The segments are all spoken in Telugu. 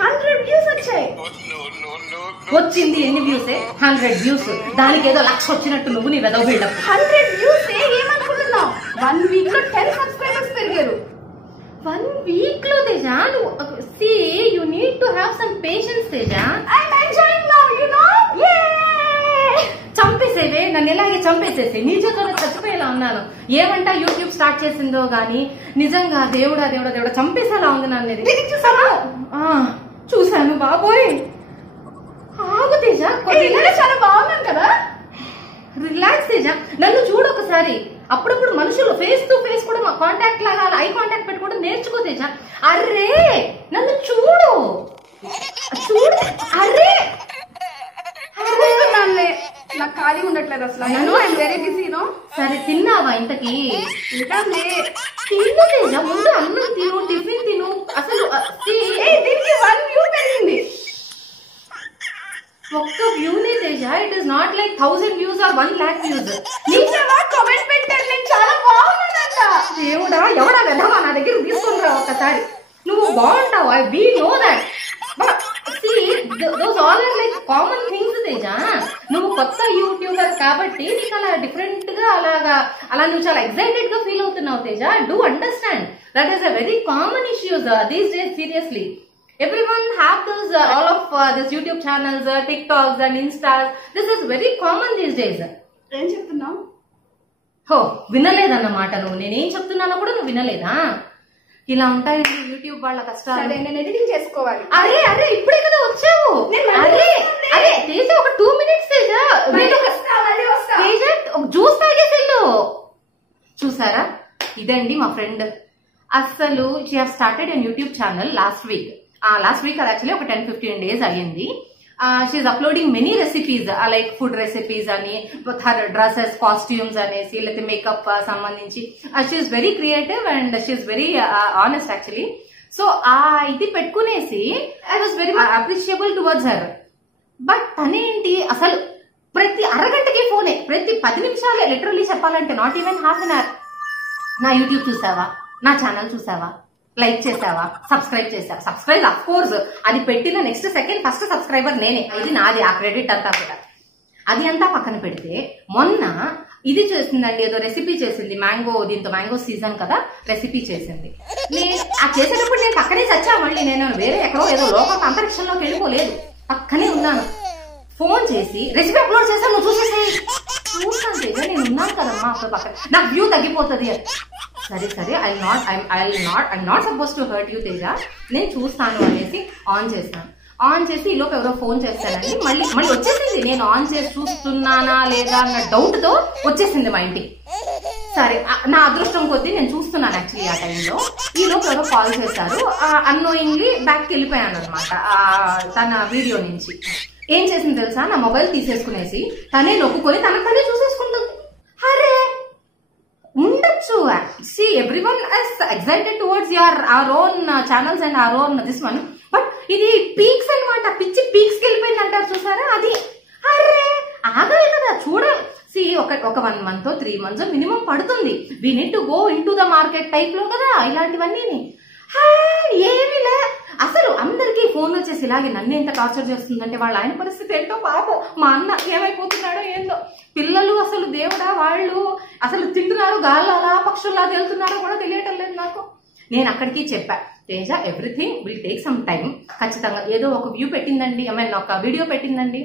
100 వ్యూస్ వచ్చాయి. వచ్చింది ఎన్ని వ్యూస్? 100 వ్యూస్. దానికి ఏదో 1,00,000 వచ్చినట్టు నువ్వు నీ వెదవ బిల్డప్. 100 వ్యూస్ ఏమనుకుంటున్నావు? 1 వీక్ లో 10 సబ్స్క్రైబర్స్ పెరిగారు. 1 వీక్ లో తేజ, నువ్వు see you need to have some patience Teja. I'm enjoying now, you know. చంపేసేవే నన్ను, ఎలాగే చంపేసేసి నీ చేతుల్లో చచ్చిపోయేలా ఉన్నాను. ఏమంటా యూట్యూబ్ స్టార్ట్ చేసిందో గానీ నిజంగా దేవుడా దేవుడా దేవుడా చంపేసేలా ఉంది నన్ను. చూసాను బాబోయ్. ఆగు తేజ, చాలా బాగున్నాను కదా. రిలాక్స్ తేజ, నన్ను చూడు ఒకసారి. అప్పుడప్పుడు మనుషులు ఫేస్ టు ఫేస్ కూడా మా కాంటాక్ట్ లాగా ఐ కాంటాక్ట్ పెట్టుకోవడం నేర్చుకో తేజ. అర్రే నన్ను చూడు చూడు. అర్రే నాకు ఖాళీ ఉండట్లేదు అసలు. I'm very busy no. సరే తిన్నావా ఇంతకి? తిను తేజ, ముందు అన్నం తిను, టిఫిన్ తిను. అసలు దీనికి 1 వ్యూ పెరిగింది. ఒక్క వ్యూనే Teja. It is not like 1000 views or 1,00,000 views. Comment పెట్టారు నేను చాలా బాగున్నానంట. దేవుడా ఎవడా వెదవా నా దగ్గర తీసుకుంటా ఒక్కసారి. నువ్వు బాగుంటావు, we know that. Those all are like common things Teja. నువ్వు కొత్త యూట్యూబర్ కాబట్టి నీకు అలా డిఫరెంట్ గా అలా నువ్వు చాలా ఎక్సైటెడ్ గా ఫీల్ అవుతున్నావు Teja. Do understand that is a very common issues these days. Seriously everyone have those all of this YouTube channels, TikToks and Instas. This is very common these days. ఏం చెప్తున్నావు? హో వినలేదన్నమాట నువ్వు. నేనేం చెప్తున్నానో కూడా నువ్వు వినలేదా? ఇలా ఉంటాయి యూట్యూబ్ వాళ్ళ కష్టాలు. నేను ఎడిటింగ్ చేసుకోవాలి. అరే అరే ఇప్పుడే కదా వచ్చావు. అరే అరే తేజ ఒక 2 minutes తేజ. తేజ జ్యూస్ తాగేసిల్లు. చూసారా, ఇదండి మా ఫ్రెండ్. అసలు she have started an YouTube channel last week అది యాక్చువల్లీ ఒక 10-15 days అయ్యింది. She's uploading many recipes, like food recipes అని, డ్రెస్సెస్, కాస్ట్యూమ్స్ అనేసి, లేకపోతే మేకప్ సంబంధించి. She's very creative and she's very honest actually. So ఇది పెట్టుకునేసి I was very appreciable towards her. But తనేంటి అసలు ప్రతి అరగంటకి ఫోనే, ప్రతి 10 నిమిషాలే. లిటరల్లీ చెప్పాలంటే నాట్ ఈవెన్ ½ an hour. నా యూట్యూబ్ చూసావా, నా ఛానల్ చూసావా, లైక్ చేసావా, సబ్స్క్రైబ్ చేసావా? సబ్స్క్రైబ్ అఫ్ కోర్స్, అది పెట్టిన నెక్స్ట్ సెకండ్ ఫస్ట్ సబ్స్క్రైబర్ నేనే. ఇది నాది, ఆ క్రెడిట్ అంతా కూడా. అది అంతా పక్కన పెడితే మొన్న ఇది చేసిందండి, ఏదో రెసిపీ చేసింది. దీంతో మ్యాంగో సీజన్ కదా, రెసిపీ చేసింది. ఆ చేసేటప్పుడు నేను పక్కనే చచ్చా. మళ్ళీ నేను వేరే ఎక్కడో ఏదో లోక అంతరిక్షంలోకి వెళ్ళిపోలేదు, పక్కనే ఉన్నాను. ఫోన్ చేసి రెసిపీ అప్లోడ్ చేశాను, నువ్వు చూసేసి. చూస్తాను తేజ, నేను ఉన్నాను కదమ్మా అప్పుడు పక్కన, నాకు వ్యూ తగ్గిపోతుంది. సరే సరే, I'm not suppose to hurt you Teja, నేను చూస్తాను అనేసి ఆన్ చేస్తాను. ఆన్ చేసి ఈలోపు ఎవరో ఫోన్ చేస్తానండి. మళ్ళీ వచ్చేసింది. నేను ఆన్ చేసి చూస్తున్నానా లేదా అన్న డౌట్ తో వచ్చేసింది మా ఇంటికి. సరే, నా అదృష్టం కొద్దీ నేను చూస్తున్నాను యాక్చువల్లీ ఆ టైంలో. ఈలోపు ఎవరో కాల్ చేశారు. అన్నోయింగ్లీ బ్యాక్కి వెళ్ళిపోయాను అనమాట తన వీడియో నుంచి. ఏం చేసింది తెలుసా, నా మొబైల్ తీసేసుకునేసి తనే నొక్కుకొని తనే చూసేసుకుంటుంది. అరే ఉండొచ్చు. See, everyone is excited towards our own channels and our own this one. But ఇది పీక్స్ అనమాట, పిచ్చి పీక్స్ కి వెళ్ళిపోయింది అంటారు చూసారా, అది. అరే ఆగాలి కదా, చూడాలి. ఒక 1 month 3 months మినిమం పడుతుంది. We need to go in to the market type లో కదా ఇలాంటివన్నీ. ఏమిలే అసలు అందరికీ ఫోన్ వచ్చేసి ఇలాగే నన్ను ఎంత టార్చర్ చేస్తుందంటే వాళ్ళ ఆయన పరిస్థితి ఏంటో పాపం. మా అన్న ఏమైపోతున్నాడో ఏందో. పిల్లలు అసలు దేవుడా, వాళ్ళు అసలు తింటున్నారు గాల్లో అలా పక్షుల్లా తేలుతున్నారో కూడా తెలియటం లేదు నాకు. నేను అక్కడికి చెప్పా, Teja everything will take some time. ఖచ్చితంగా ఏదో ఒక వ్యూ పెట్టిందండి, ఒక వీడియో పెట్టిందండి,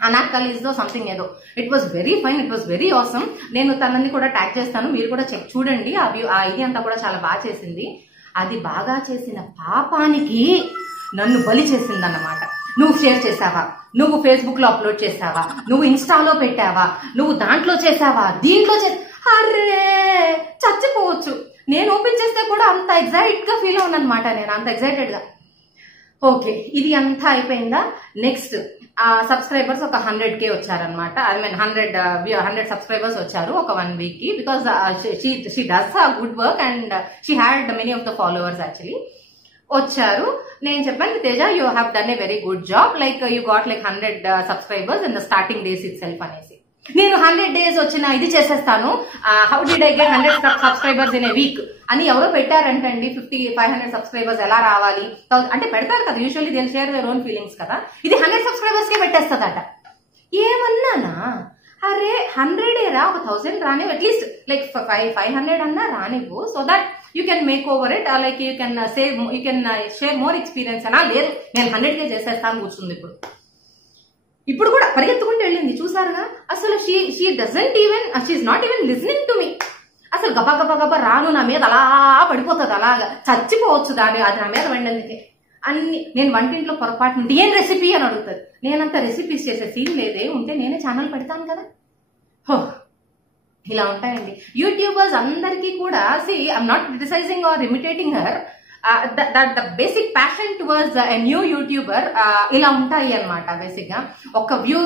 అనార్కలీస్దో సంథింగ్ ఏదో. It was very fine, it was very awesome. నేను తనని కూడా ట్యాగ్ చేస్తాను, మీరు కూడా చూడండి. ఆ ఇది అంతా కూడా చాలా బాగా చేసింది. అది బాగా చేసిన పాపానికి నన్ను బలి చేసిందన్నమాట. నువ్వు షేర్ చేసావా, నువ్వు ఫేస్బుక్ లో అప్లోడ్ చేసావా, నువ్వు ఇన్స్టాలో పెట్టావా, నువ్వు దాంట్లో చేసావా, దీంట్లో అర్రే చచ్చిపోవచ్చు. నేను ఓపెన్ చేస్తే కూడా అంత ఎగ్జైట్ గా ఫీల్ అవును అనమాట. నేను అంత ఎగ్జైటెడ్ గా. ఓకే, ఇది అంతా అయిపోయిందా. నెక్స్ట్ సబ్స్క్రైబర్స్ ఒక 100K వచ్చారనమాట. ఐ మీన్ 100 సబ్స్క్రైబర్స్ వచ్చారు ఒక 1 week కి. Because she does a good work and she had many of the followers actually. వచ్చారు. నేను చెప్పాను, Teja you have done a very good job, like you got like 100 subscribers in the starting days it self అనేసి. నేను 100 days వచ్చిన ఇది చేసేస్తాను, how did I get 100 subscribers in a week అని ఎవరో పెట్టారంటండి. 500 సబ్స్క్రైబర్స్ ఎలా రావాలి అంటే పెడతారు కదా, usually they share their own feelings కదా. ఇది 100 సబ్స్క్రైబర్స్ కే పెట్టేస్తుందట. ఏమన్నానా, అరే 100 రా, ఒక 1000 రానివ్వు, అట్లీస్ట్ లైక్ 500 అన్నా రానివ్వు, so that you can make over it, like you can save, you can share more experience అనా. లేదు నేను 100కే చేసేస్తాను కూర్చుంది. ఇప్పుడు కూడా పరిగెత్తుకుంటూ వెళ్ళింది, చూసారుగా. అసలు she doesn't even, she's not even listening to me. అసలు గబా గబా గబా రాను నా మీద అలా పడిపోతుంది, అలాగా చచ్చిపోవచ్చు దాని, అది నా మీద వండేందుకే అన్ని. నేను వంటింట్లో పొరపాటు నుండి ఏం రెసిపీ అని అడుగుతుంది. నేనంత రెసిపీస్ చేసే సీన్ లేదే, ఉంటే నేనే ఛానల్ పెడతాను కదా. హో, ఇలా ఉంటాయండి యూట్యూబర్స్ అందరికీ కూడా. See I'm not criticising or imitating her, the basic passion towards a new YouTuber ఇలా ఉంటాయి అనమాట. బేసిక్ గా ఒక వ్యూ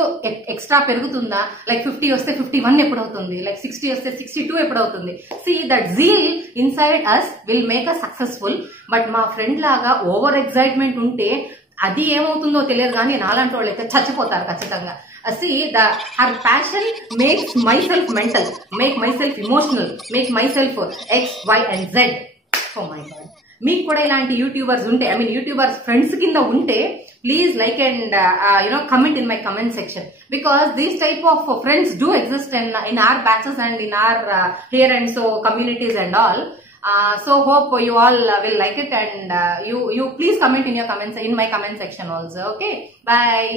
ఎక్స్ట్రా పెరుగుతుందా, లైక్ 50 వస్తే 51 ఎప్పుడవుతుంది, లైక్ 60 వస్తే 62 ఎప్పుడవుతుంది. See that zeal inside us will make us successful. But మా ఫ్రెండ్ లాగా ఓవర్ ఎక్సైట్మెంట్ ఉంటే అది ఏమవుతుందో తెలియదు, కానీ నాలాంటి వాళ్ళు అయితే చచ్చిపోతారు ఖచ్చితంగా. See, her passion makes myself mental, make myself emotional, make myself X, Y and Z. Oh my God. మీకు కూడా ఇలాంటి యూట్యూబర్స్ ఉంటే, ఐ మీన్ యూట్యూబర్స్ ఫ్రెండ్స్ కింద ఉంటే, please like and comment in my comment section, because these type of friends do exist in our batches and in our here and so communities and all. So hope you all will like it, and you please comment in my comment section also. Okay, bye.